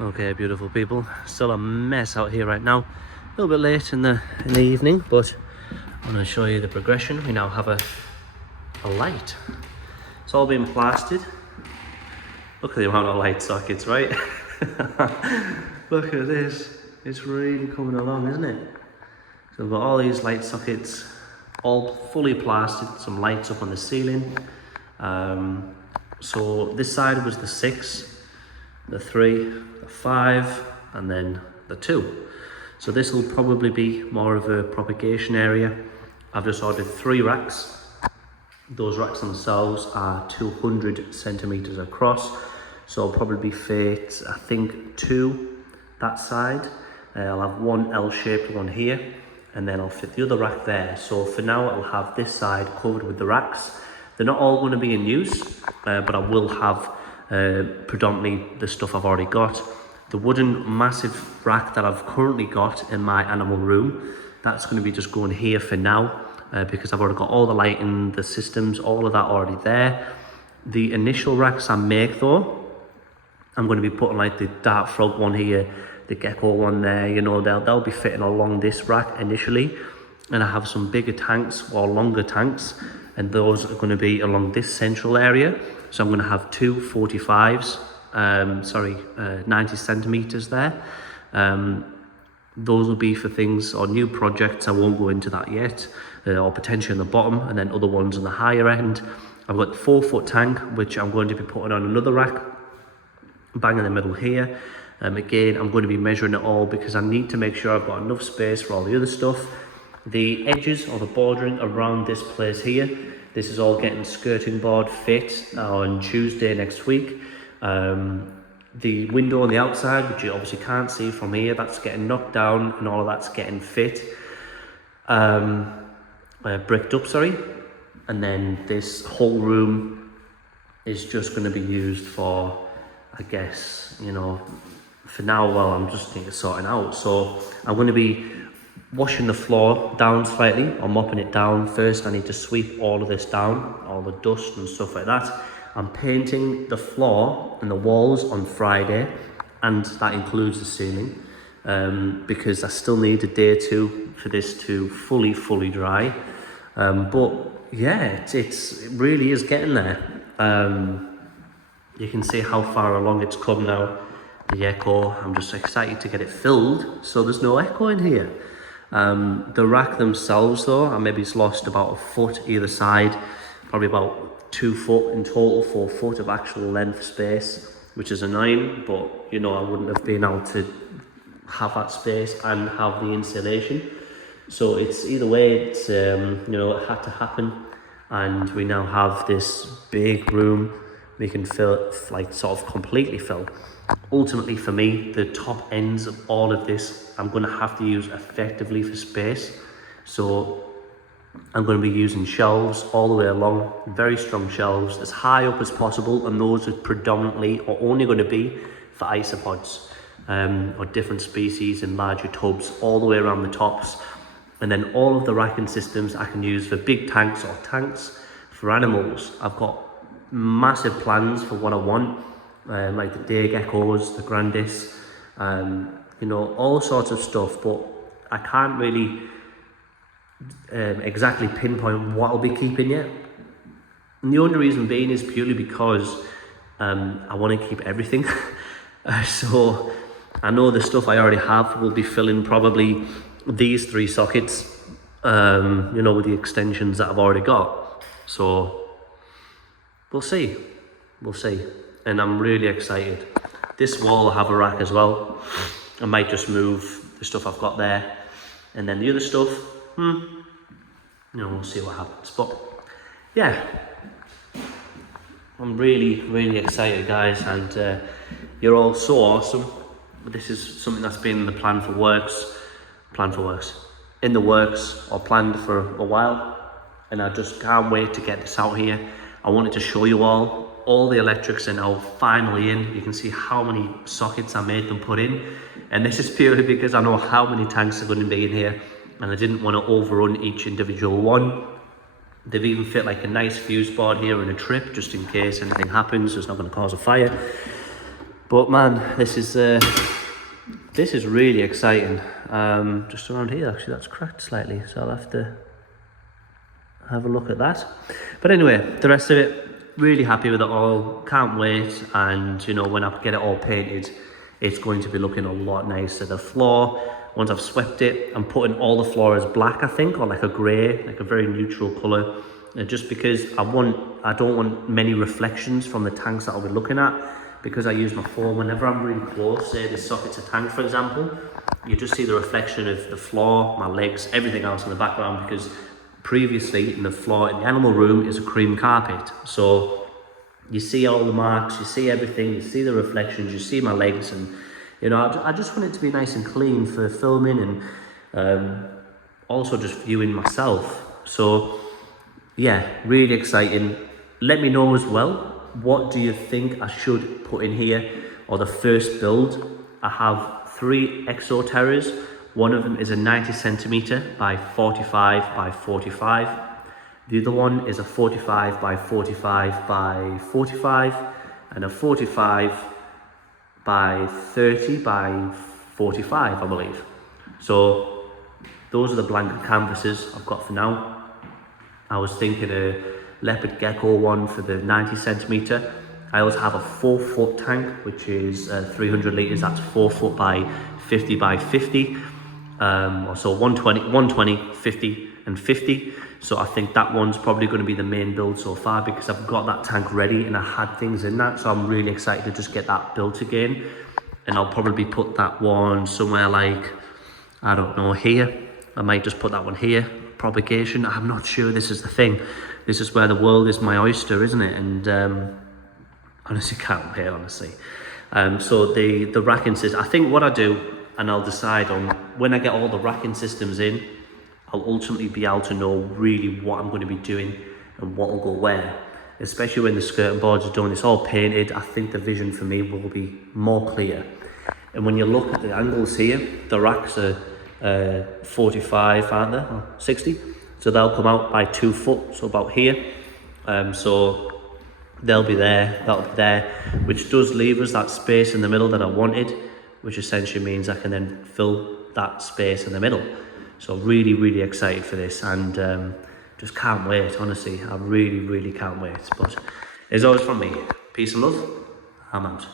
Okay, beautiful people, still a mess out here right now. A little bit late in the evening, but I'm going to show you the progression. We now have a light. It's all been plastered. Look at the amount of light sockets, right? Look at this. It's really coming along, isn't it? So we've got all these light sockets, all fully plastered, some lights up on the ceiling. So this side was the 6, the 3, the 5, and then the 2. So this will probably be more of a propagation area. I've just ordered 3 racks. Those racks themselves are 200 centimeters across. So I'll probably fit, I think, 2 that side. I'll have 1 L-shaped one here, and then I'll fit the other rack there. So for now, I'll have this side covered with the racks. They're not all going to be in use, but I will have predominantly the stuff I've already got. The wooden massive rack that I've currently got in my animal room, that's going to be just going here for now, because I've already got all the lighting, the systems, all of that already there. The initial racks I make though, I'm going to be putting like the dart frog one here, the gecko one there, you know, they'll be fitting along this rack initially. And I have some bigger tanks or longer tanks, and those are going to be along this central area. So I'm going to have 2 45s, 90 centimeters there. Those will be for things or new projects. I won't go into that yet, or potentially on the bottom, and then other ones on the higher end. I've got the 4-foot tank, which I'm going to be putting on another rack, bang in the middle here. Again, I'm going to be measuring it all because I need to make sure I've got enough space for all the other stuff. The edges or the bordering around this place here, this is all getting skirting board fit on Tuesday next week. The window on the outside, which you obviously can't see from here, that's getting knocked down and all of that's getting fit, bricked up, sorry. And then this whole room is just going to be used for, I guess, you know, for now, well, I'm just thinking of sorting out. So I'm going to be washing the floor down slightly, or mopping it down. First, I need to sweep all of this down, all the dust and stuff like that. I'm painting the floor and the walls on Friday, and that includes the ceiling, because I still need a day or 2 for this to fully dry. But yeah, it really is getting there. You can see how far along it's come now. The echo, I'm just excited to get it filled so there's no echo in here. The rack themselves though, I maybe lost about 1 foot either side, probably about 2 foot in total, 4 foot of actual length space, which is annoying, but you know, I wouldn't have been able to have that space and have the insulation. So it's either way, it's you know, it had to happen, and we now have this big room we can fill, like sort of completely fill. Ultimately for me, the top ends of all of this I'm going to have to use effectively for space. So I'm going to be using shelves all the way along, very strong shelves, as high up as possible, and those are predominantly or only going to be for isopods, or different species in larger tubs all the way around the tops. And then all of the racking systems I can use for big tanks or tanks for animals. I've got massive plans for what I want, like the day geckos, the grandis, you know, all sorts of stuff, but I can't really exactly pinpoint what I'll be keeping yet. And the only reason being is purely because I want to keep everything. So I know the stuff I already have will be filling probably these 3 sockets, you know, with the extensions that I've already got. So we'll see, and I'm really excited. This wall I have a rack as well. I might just move the stuff I've got there, and then the other stuff, you know, we'll see what happens. But yeah, I'm really excited, guys, and you're all so awesome. This is something that's been in the works or planned for a while, and I just can't wait to get this out here. I wanted to show you all the electrics are now finally in. You can see how many sockets I made them put in, and this is purely because I know how many tanks are going to be in here, and I didn't want to overrun each individual one. They've even fit like a nice fuse board here and a trip, just in case anything happens, so it's not going to cause a fire. But man, this is really exciting. Just around here, actually, that's cracked slightly, so I'll have to have a look at that. But anyway, the rest of it, really happy with it all. Can't wait. And you know, when I get it all painted, it's going to be looking a lot nicer. The floor, once I've swept it, I'm putting all the floor as black, I think, or like a grey, like a very neutral colour. Just because I don't want many reflections from the tanks that I'll be looking at, because I use my phone whenever I'm really close. Say this socket's a tank, for example, you just see the reflection of the floor, my legs, everything else in the background, because previously in the floor in the animal room is a cream carpet. So you see all the marks, you see everything, you see the reflections, you see my legs, and you know, I just want it to be nice and clean for filming and also just viewing myself. So yeah, really exciting. Let me know as well, what do you think I should put in here, or the first build. I have 3 Exo Terrors. One of them is a 90 centimeter by 45 by 45. The other one is a 45 by 45 by 45, and a 45 by 30 by 45, I believe. So those are the blanket canvases I've got for now. I was thinking a leopard gecko one for the 90 centimeter. I also have a 4-foot tank, which is 300 litres. That's 4 foot by 50 by 50. So 120, 50 and 50. So I think that one's probably going to be the main build so far, because I've got that tank ready and I had things in that. So I'm really excited to just get that built again. And I'll probably put that one somewhere like, I don't know, here. I might just put that one here. Propagation, I'm not sure. This is the thing. This is where the world is my oyster, isn't it? And honestly, can't wait, honestly. So the racking system, I think what I do, and I'll decide on when I get all the racking systems in, I'll ultimately be able to know really what I'm going to be doing and what will go where. Especially when the skirting boards are done, it's all painted. I think the vision for me will be more clear. And when you look at the angles here, the racks are 45, aren't they? Or 60. So they'll come out by 2 foot, so about here. So they'll be there, that'll be there, which does leave us that space in the middle that I wanted, which essentially means I can then fill that space in the middle. So really, really excited for this, and just can't wait, honestly. I really, really can't wait. But as always from me, peace and love, I'm out.